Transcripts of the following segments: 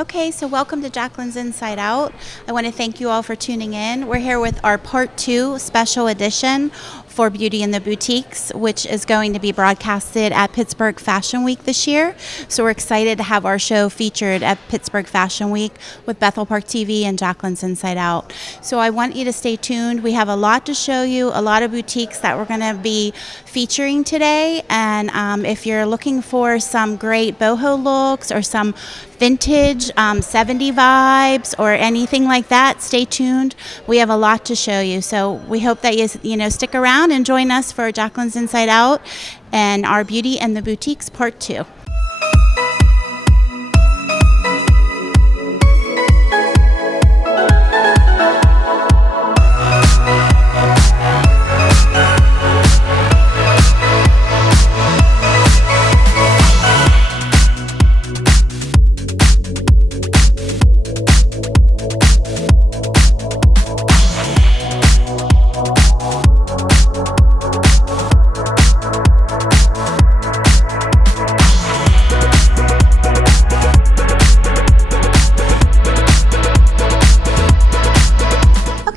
Okay, so welcome to Jacqueline's Inside Out. I want to thank you all for tuning in. We're here with our part 2 special edition for Beauty in the Boutiques, which is going to be broadcasted at Pittsburgh Fashion Week this year. So we're excited to have our show featured at Pittsburgh Fashion Week with Bethel Park TV and Jacqueline's Inside Out. So I want you to stay tuned. We have a lot to show you, a lot of boutiques that we're going to be featuring today. And if you're looking for some great boho looks or some vintage 70 vibes or anything like that, stay tuned. We have a lot to show you. So we hope that you stick around and join us for Jacqueline's Inside Out and our Beauty and the Boutiques Part 2.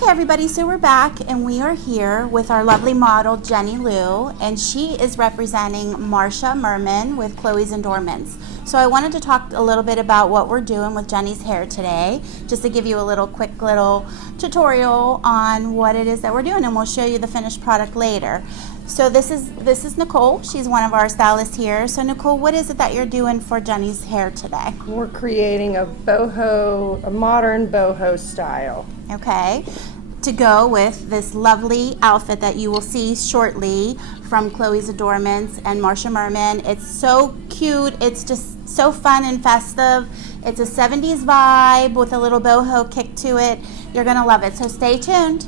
Everybody, so we're back and we are here with our lovely model Jenny Lou, and she is representing Marsha Merman with Chloe's Endorments. So I wanted to talk a little bit about what we're doing with Jenny's hair today, just to give you a quick little tutorial on what it is that we're doing, and we'll show you the finished product later. So this is Nicole. She's one of our stylists here. So Nicole, what is it that you're doing for Jenny's hair today? We're creating a modern boho style. Okay. To go with this lovely outfit that you will see shortly from Chloe's Adornments and Marsha Merman. It's so cute. It's just so fun and festive. It's a 70s vibe with a little boho kick to it. You're going to love it. So stay tuned.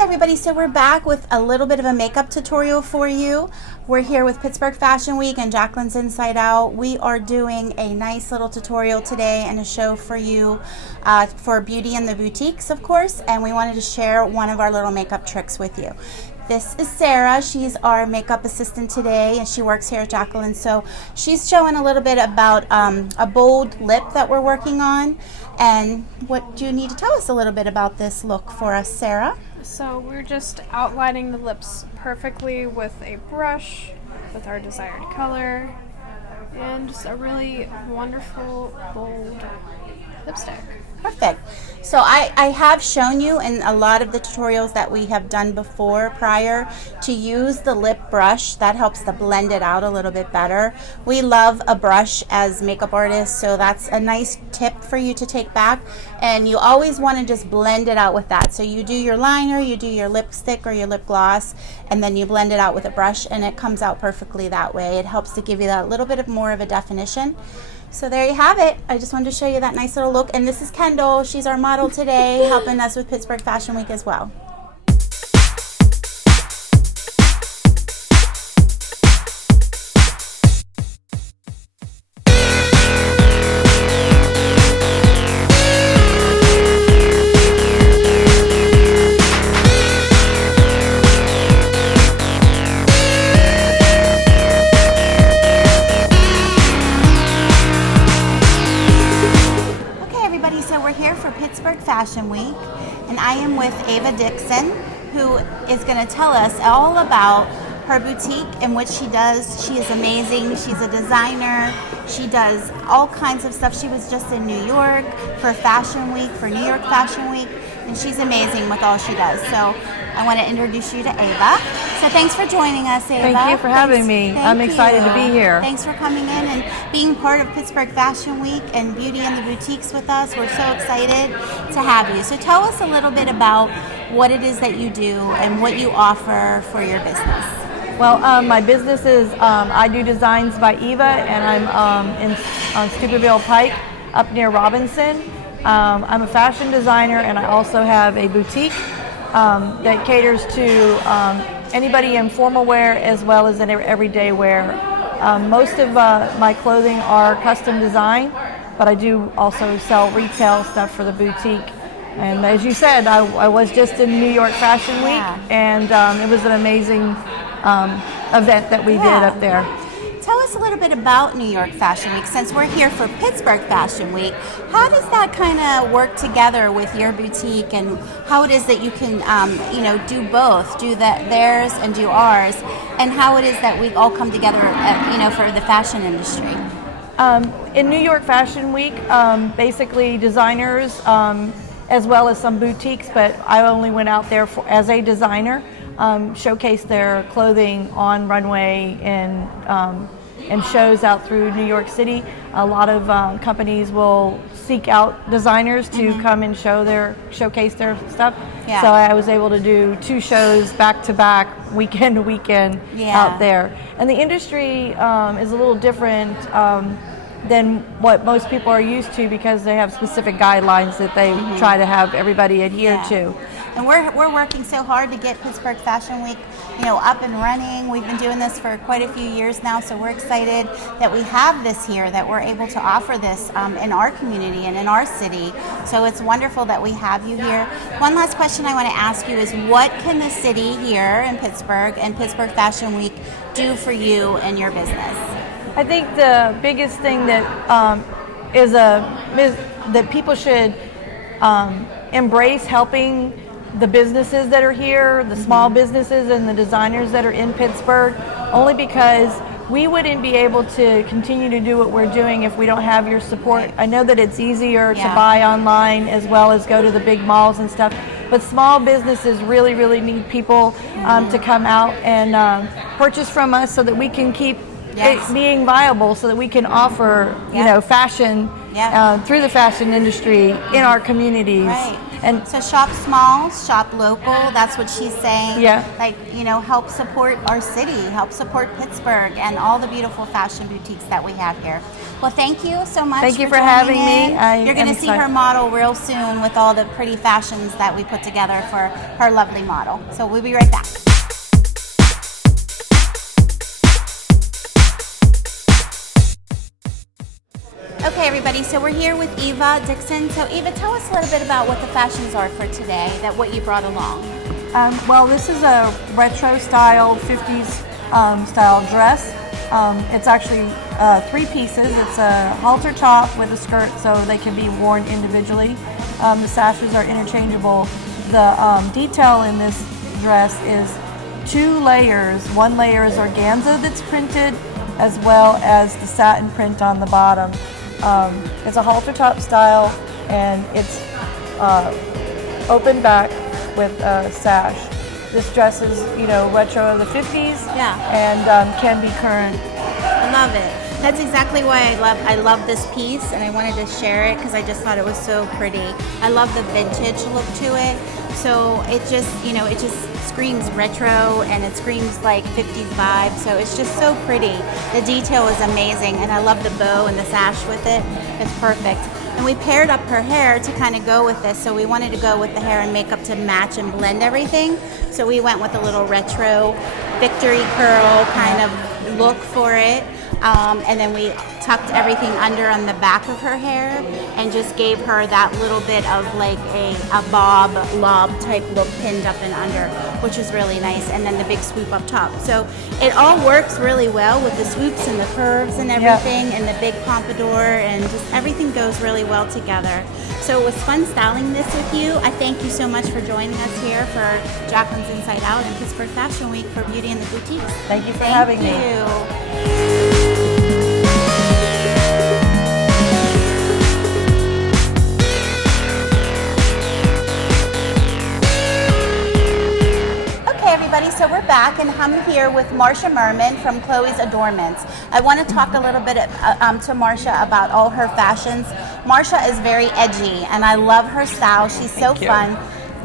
Everybody, so we're back with a little bit of a makeup tutorial for you. We're here with Pittsburgh Fashion Week and Jacqueline's Inside Out. We are doing a nice little tutorial today and a show for you for Beauty in the Boutiques, of course, and we wanted to share one of our little makeup tricks with you. This is Sarah. She's our makeup assistant today, and she works here at Jacqueline. So she's showing a little bit about a bold lip that we're working on. And what do you need to tell us a little bit about this look for us, Sarah? So we're just outlining the lips perfectly with a brush with our desired color and just a really wonderful bold lipstick. Perfect. So I have shown you in a lot of the tutorials that we have done before prior to use the lip brush. That helps to blend it out a little bit better. We love a brush as makeup artists, so that's a nice tip for you to take back. And you always want to just blend it out with that. So you do your liner, you do your lipstick or your lip gloss, and then you blend it out with a brush, and it comes out perfectly that way. It helps to give you that little bit more of a definition. So there you have it. I just wanted to show you that nice little look. And this is Kendall. She's our model today, helping us with Pittsburgh Fashion Week as well. Fashion Week, and I am with Ava Dixon, who is going to tell us all about her boutique and what she does. She is amazing. She's a designer. She does all kinds of stuff. She was just in New York for Fashion Week, for New York Fashion Week, and she's amazing with all she does. So I want to introduce you to Ava. So thanks for joining us, Ava. Thank you for having me. I'm excited to be here. Thanks for coming in and being part of Pittsburgh Fashion Week and Beauty in the Boutiques with us. We're so excited to have you. So tell us a little bit about what it is that you do and what you offer for your business. Well, my business is I do designs by Eva, and I'm on Steubenville Pike up near Robinson. I'm a fashion designer, and I also have a boutique that caters to anybody in formal wear as well as in everyday wear. Most of my clothing are custom design, but I do also sell retail stuff for the boutique And as you said, I was just in New York Fashion Week, Yeah. and it was an amazing event that we did Yeah. up there. Tell us a little bit about New York Fashion Week. Since we're here for Pittsburgh Fashion Week, how does that kind of work together with your boutique, and how it is that you can, do both, do theirs and do ours, and how it is that we all come together, for the fashion industry? In New York Fashion Week, basically designers, as well as some boutiques, but I only went out there as a designer, showcase their clothing on runway and shows out through New York City. A lot of companies will seek out designers to come and showcase their stuff. Yeah. So I was able to do 2 shows back to back, weekend to weekend, Yeah. out there. And the industry is a little different than what most people are used to, because they have specific guidelines that they try to have everybody adhere Yeah. to. And we're working so hard to get Pittsburgh Fashion Week, up and running. We've been doing this for quite a few years now, so we're excited that we have this here, that we're able to offer this in our community and in our city. So it's wonderful that we have you here. One last question I want to ask you is, what can the city here in Pittsburgh and Pittsburgh Fashion Week do for you and your business? I think the biggest thing that that people should embrace helping the businesses that are here, the small businesses and the designers that are in Pittsburgh, only because we wouldn't be able to continue to do what we're doing if we don't have your support. Right. I know that it's easier Yeah. to buy online as well as go to the big malls and stuff, but small businesses really, really need people to come out and purchase from us so that we can keep Yes. it being viable, so that we can offer, Yeah. fashion Yeah. through the fashion industry in our communities. Right. And So shop small, shop local. That's what she's saying. Yeah. Help support our city, help support Pittsburgh and all the beautiful fashion boutiques that we have here. Well, thank you so much. Thank you for joining having me. in. You're going am to see excited. her model real soon with all the pretty fashions that we put together for her lovely model. So we'll be right back. Okay, everybody, so we're here with Eva Dixon. So Eva, tell us a little bit about what the fashions are for today, what you brought along. Well, this is a retro styled 50s style dress. It's actually 3 pieces. It's a halter top with a skirt, so they can be worn individually. The sashes are interchangeable. The detail in this dress is 2 layers. One layer is organza that's printed, as well as the satin print on the bottom. It's a halter top style, and it's open back with a sash. This dress is, retro of the 50s, Yeah. and can be current. I love it. That's exactly why I love this piece, and I wanted to share it because I just thought it was so pretty. I love the vintage look to it. So it just, it just screams retro, and it screams like 50s vibe. So it's just so pretty. The detail is amazing, and I love the bow and the sash with it. It's perfect. And we paired up her hair to kind of go with this. So we wanted to go with the hair and makeup to match and blend everything. So we went with a little retro victory curl kind of look for it. And then we tucked everything under on the back of her hair and just gave her that little bit of like a bob lob type look pinned up and under, which is really nice. And then the big swoop up top. So it all works really well with the swoops and the curves and everything, and the big pompadour, and just everything goes really well together. So it was fun styling this with you. I thank you so much for joining us here for Jacqueline's Inside Out and Pittsburgh Fashion Week for Beauty in the Boutiques. Thank you for having me. Thank you. Okay, everybody, so we're back, and I'm here with Marsha Merman from Chloe's Adornments. I want to talk a little bit to Marsha about all her fashions. Marsha is very edgy, and I love her style. She's so fun.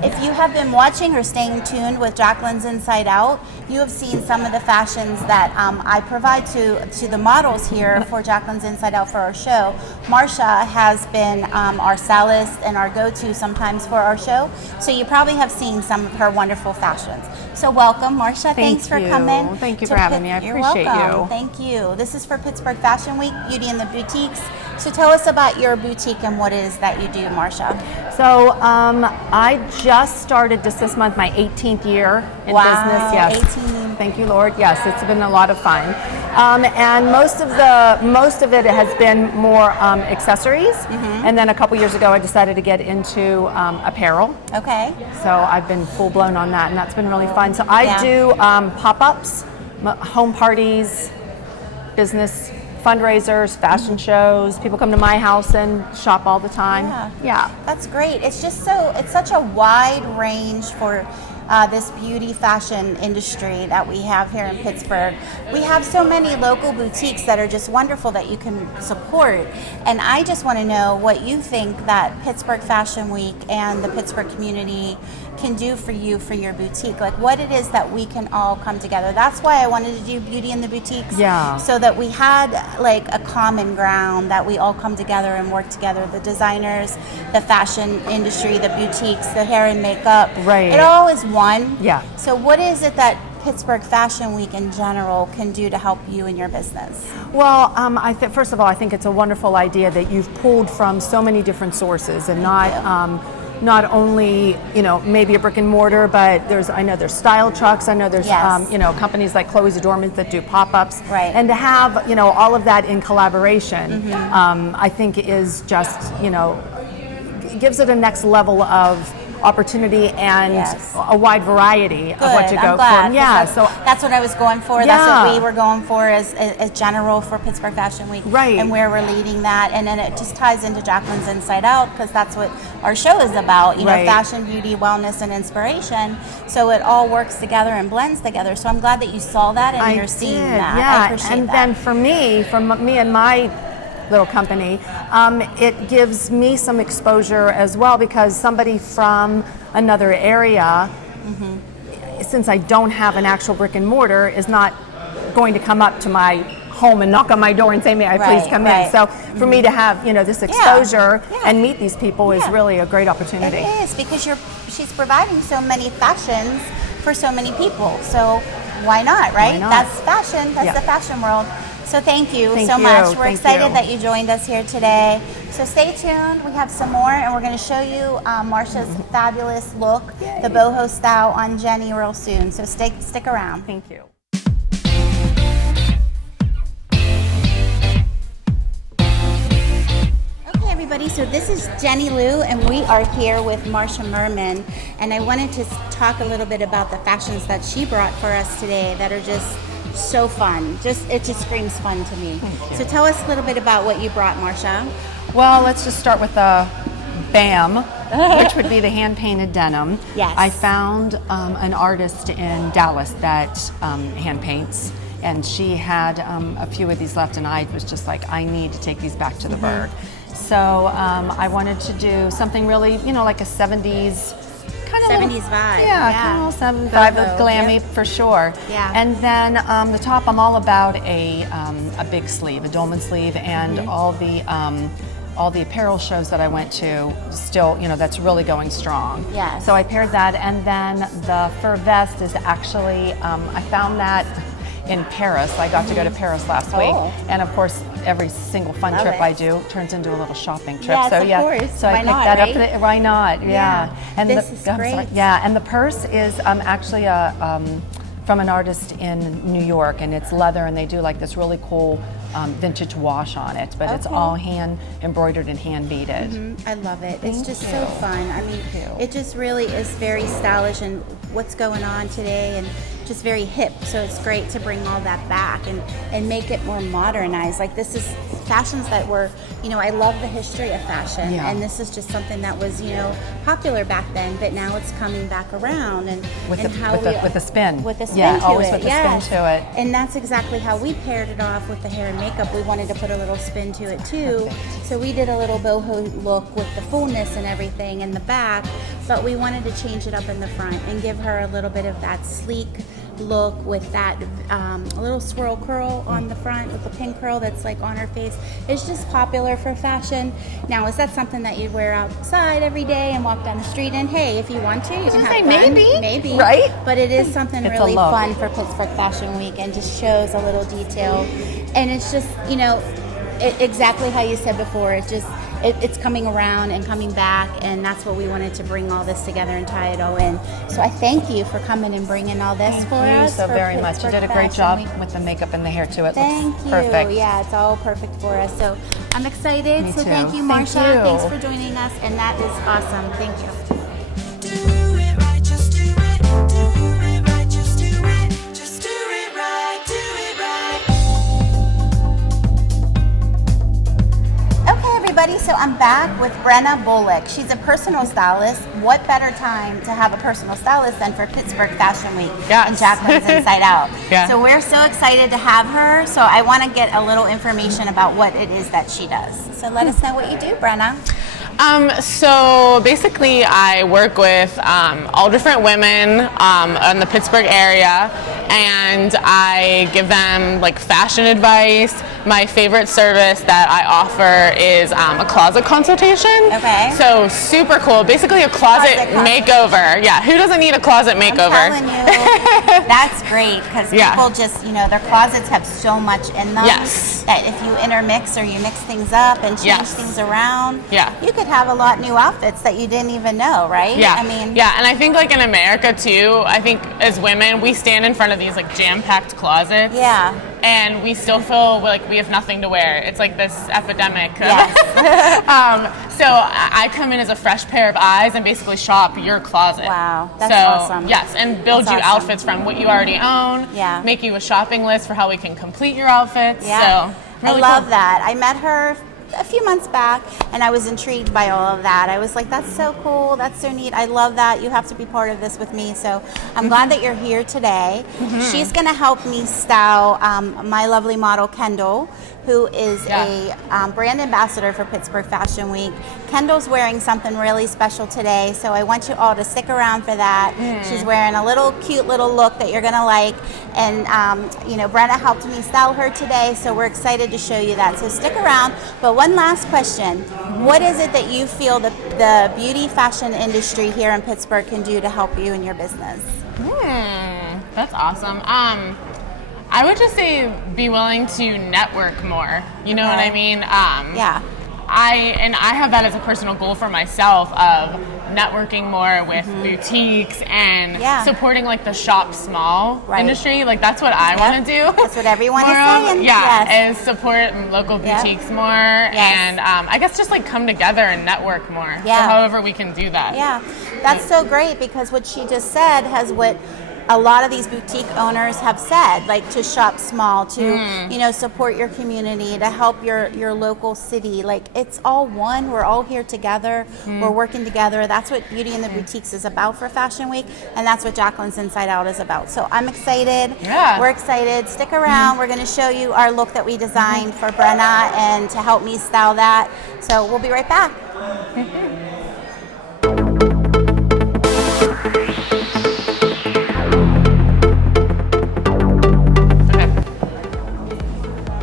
If you have been watching or staying tuned with Jacqueline's Inside Out, you have seen some of the fashions that I provide to the models here for Jacqueline's Inside Out for our show. Marsha has been our stylist and our go-to sometimes for our show, so you probably have seen some of her wonderful fashions. So welcome, Marsha. Thanks for coming. Thank you to for having me. I You're appreciate welcome. you. Thank you. This is for Pittsburgh Fashion Week, Beauty in the Boutiques, So tell us about your boutique and what it is that you do, Marcia. So I just started just this month my 18th year in business. Yes. 18. Thank you, Lord. Yes, it's been a lot of fun, and most of it has been more accessories. And then a couple years ago, I decided to get into apparel. Okay. So I've been full blown on that, and that's been really fun. So I do pop-ups, home parties, business fundraisers, fashion shows. People come to my house and shop all the time. Yeah. That's great. It's just it's such a wide range for this beauty fashion industry that we have here in Pittsburgh. We have so many local boutiques that are just wonderful that you can support. And I just want to know what you think that Pittsburgh Fashion Week and the Pittsburgh community can do for you for your boutique, like what it is that we can all come together. That's why I wanted to do Beauty in the Boutiques, so that we had like a common ground that we all come together and work together. The designers, the fashion industry, the boutiques, the hair and makeup, it all is one. So what is it that Pittsburgh Fashion Week in general can do to help you in your business? Well, first of all, I think it's a wonderful idea that you've pulled from so many different sources and not only, maybe a brick and mortar, but I know there's style trucks. I know there's, companies like Chloe's Adornment that do pop-ups. And to have, all of that in collaboration, I think is just, gives it a next level of opportunity and a wide variety of what to go for. Yeah, so that's what I was going for. That's what we were going for as general for Pittsburgh Fashion Week, and where we're leading that. And then it just ties into Jacqueline's Inside Out, because that's what our show is about. Fashion, beauty, wellness, and inspiration. So it all works together and blends together. So I'm glad that you saw that and you're seeing that. I appreciate that. Then from me and my little company, it gives me some exposure as well, because somebody from another area, since I don't have an actual brick and mortar, is not going to come up to my home and knock on my door and say, may I please come in. So for me to have this exposure and meet these people is really a great opportunity. It is, because she's providing so many fashions for so many people. So why not, right? That's fashion. That's the fashion world. So thank you so much. We're excited that you joined us here today. So stay tuned. We have some more, and we're going to show you Marcia's fabulous look, the boho style on Jenny, real soon. So stick around. Thank you. Okay, everybody. So this is Jenny Lou, and we are here with Marcia Merman. And I wanted to talk a little bit about the fashions that she brought for us today that are just so fun. It just screams fun to me. So tell us a little bit about what you brought, Marcia. Well, let's just start with the BAM, which would be the hand-painted denim. I found an artist in Dallas that hand paints, and she had a few of these left, and I was just like, I need to take these back to the Berg. So I wanted to do something really, like a 70s kind of 70s vibe. Yeah, kind of 75 glammy for sure. Yeah. And then the top, I'm all about a big sleeve, a dolman sleeve, and all the apparel shows that I went to still, that's really going strong. Yeah. So I paired that, and then the fur vest is actually, I found that in Paris. I got to go to Paris last week, and of course, every single fun trip I do turns into a little shopping trip. Yes, so of course. So Why I picked not, that right? up. Why not? Yeah. And this is great. And the purse is actually from an artist in New York, and it's leather, and they do like this really cool vintage wash on it, but it's all hand embroidered and hand beaded. I love it. It's just so fun. I mean, it just really is very stylish, and what's going on today, and just very hip. So it's great to bring all that back and make it more modernized. Like, this is fashions that were, I love the history of fashion, and this is just something that was, popular back then, but now it's coming back around, and with a spin. With a spin to always it. with a spin to it. And that's exactly how we paired it off with the hair and makeup. We wanted to put a little spin to it too. So we did a little boho look with the fullness and everything in the back, but we wanted to change it up in the front and give her a little bit of that sleek look with that little swirl curl on the front with the pin curl that's like on her face. It's just popular for fashion. Now, is that something that you'd wear outside every day and walk down the street in? Hey, if you want to, you can have fun. Maybe, right? But it is something really fun for Pittsburgh Fashion Week, and just shows a little detail. And it's just, exactly how you said before. It's coming around and coming back, and that's what we wanted to bring all this together and tie it all in. So I thank you for coming and bringing all this for us. so for very much. You Pittsburgh did a great Fashion job Week. with the makeup and the hair too. It Thank looks you. perfect. Yeah, it's all perfect for us. So I'm excited. Me so too. thank you, Thank Marsha. you. Thanks for joining us, and that is awesome. Thank you. Do it right, just do it. Do it right, just do it. Just do it right, do it right. Okay, everybody, so I'm back with Brenna Bullock. She's a personal stylist. What better time to have a personal stylist than for Pittsburgh Fashion Week Yes. and Jacqueline's Inside Out. Yeah. So we're so excited to have her. So I want to get a little information about what it is that she does. So let us know what you do, Brenna. So basically, I work with all different women in the Pittsburgh area, and I give them like fashion advice. My favorite service that I offer is a closet consultation. Okay. So super cool. Basically, a closet Closet makeover. Yeah. Who doesn't need a closet makeover? I'm telling you, that's great because Yeah. people just, their closets have so much in them Yes. that if you intermix or you mix things up and change Yes. things around, Yeah. you could have a lot new outfits that you didn't even know, right? Yeah. I mean, yeah, and I think like in America too, I think as women, we stand in front of these like jam-packed closets. Yeah. And we still feel like we have nothing to wear. It's like this epidemic. Yes. So I come in as a fresh pair of eyes and basically shop your closet. Wow, that's so, awesome. Yes, and build That's you awesome. outfits from what you already own. Yeah. Make you a shopping list for how we can complete your outfits. Yeah. So, really I love cool. that. I met her a few months back and I was intrigued by all of that. I was like, that's so cool. That's so neat. I love that. You have to be part of this with me. So I'm glad that you're here today. She's going to help me style my lovely model, Kendall, who is a brand ambassador for Pittsburgh Fashion Week. Kendall's wearing something really special today, so I want you all to stick around for that. She's wearing a little cute little look that you're gonna like, and Brenna helped me style her today, so we're excited to show you that. So stick around. But one last question: what is it that you feel the beauty fashion industry here in Pittsburgh can do to help you in your business? That's awesome. I would just say be willing to network more. You know what I mean? Yeah. I have that as a personal goal for myself of networking more with boutiques and supporting like the shop small industry. Like that's what I want to do. That's what everyone is More of, saying. Yeah, Yes. is support local boutiques more, and I guess just like come together and network more. Yeah. So however we can do that. Yeah, that's so great because what she just said has what a lot of these boutique owners have said, like to shop small, to support your community, to help your local city. Like it's all one. We're all here together. We're working together. That's what Beauty in the Boutiques is about for Fashion Week, and that's what Jacqueline's Inside Out is about. So I'm excited. Yeah. We're excited. Stick around. We're going to show you our look that we designed for Brenna and to help me style that. So we'll be right back.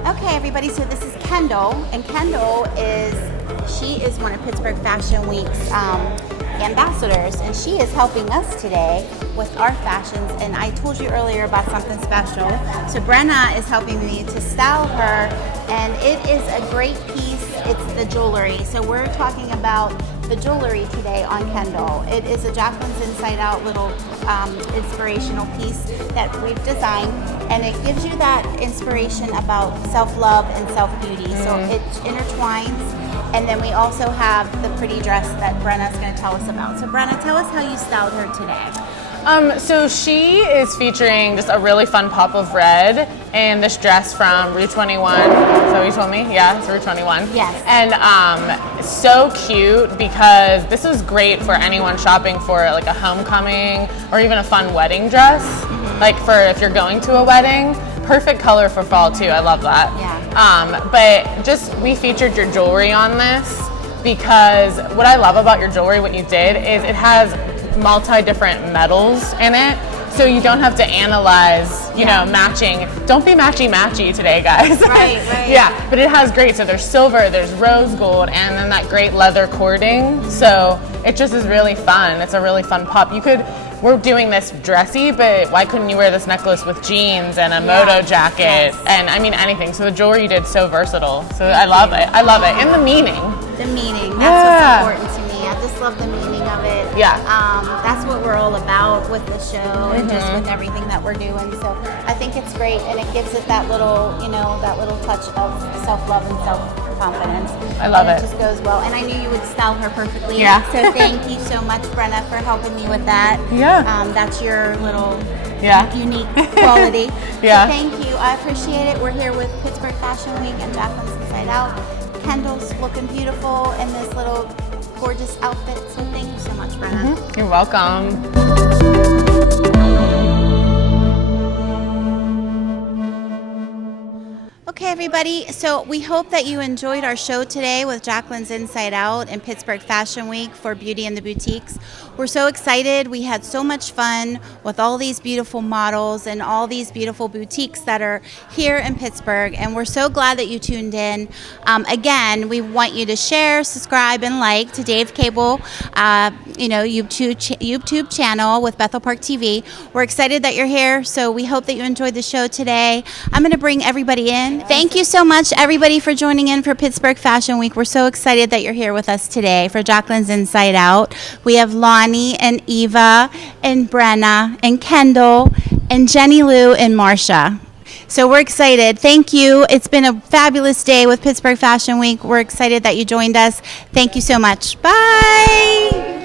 Okay, everybody, so this is Kendall, and Kendall is one of Pittsburgh Fashion Week's ambassadors, and she is helping us today with our fashions, and I told you earlier about something special. So Brenna is helping me to style her, and it is a great piece. It's the jewelry. So we're talking about the jewelry today on Kendall. It is a Jacqueline's Inside Out little inspirational piece that we've designed, and it gives you that inspiration about self-love and self-beauty. So it intertwines, and then we also have the pretty dress that Brenna's going to tell us about. So Brenna, tell us how you styled her today. So she is featuring just a really fun pop of red in this dress from Rue 21. Is that what you told me? Yeah, it's Rue 21. Yes. And so cute because this is great for anyone shopping for like a homecoming or even a fun wedding dress. Like for if you're going to a wedding. Perfect color for fall too. I love that. Yeah. But just we featured your jewelry on this because what I love about your jewelry, what you did, is it has multi-different metals in it, so you don't have to analyze, you know, matching. Don't be matchy-matchy today, guys. Right. Yeah, but it has great, so there's silver, there's rose gold, and then that great leather cording, so it just is really fun. It's a really fun pop. You could we're doing this dressy, but why couldn't you wear this necklace with jeans and a moto jacket and I mean anything. So the jewelry you did so versatile. So I love it. I love it. And the meaning. The meaning. That's Yeah. what's important to me. I just love the meaning of it. Yeah. That's what we're all about with the show and just with everything that we're doing. So I think it's great, and it gives it that little, that little touch of self-love and self-confidence. I love and it. It just goes well. And I knew you would style her perfectly. Yeah. So thank you so much, Brenna, for helping me with that. Yeah. That's your little Yeah. unique quality. Yeah. So thank you. I appreciate it. We're here with Pittsburgh Fashion Week and Jacqueline's Inside Out. Kendall's looking beautiful in this little gorgeous outfit. So thank you so much, Brenna. You're welcome. Okay, everybody. So we hope that you enjoyed our show today with Jacqueline's Inside Out and Pittsburgh Fashion Week for Beauty in the Boutiques. We're so excited. We had so much fun with all these beautiful models and all these beautiful boutiques that are here in Pittsburgh. And we're so glad that you tuned in. Again, we want you to share, subscribe, and like to Dave Cable, YouTube channel with Bethel Park TV. We're excited that you're here. So we hope that you enjoyed the show today. I'm going to bring everybody in. Thank you so much, everybody, for joining in for Pittsburgh Fashion Week. We're so excited that you're here with us today for Jacqueline's Inside Out. We have Lonnie and Eva and Brenna and Kendall and Jenny Lou and Marcia. So we're excited. Thank you. It's been a fabulous day with Pittsburgh Fashion Week. We're excited that you joined us. Thank you so much. Bye.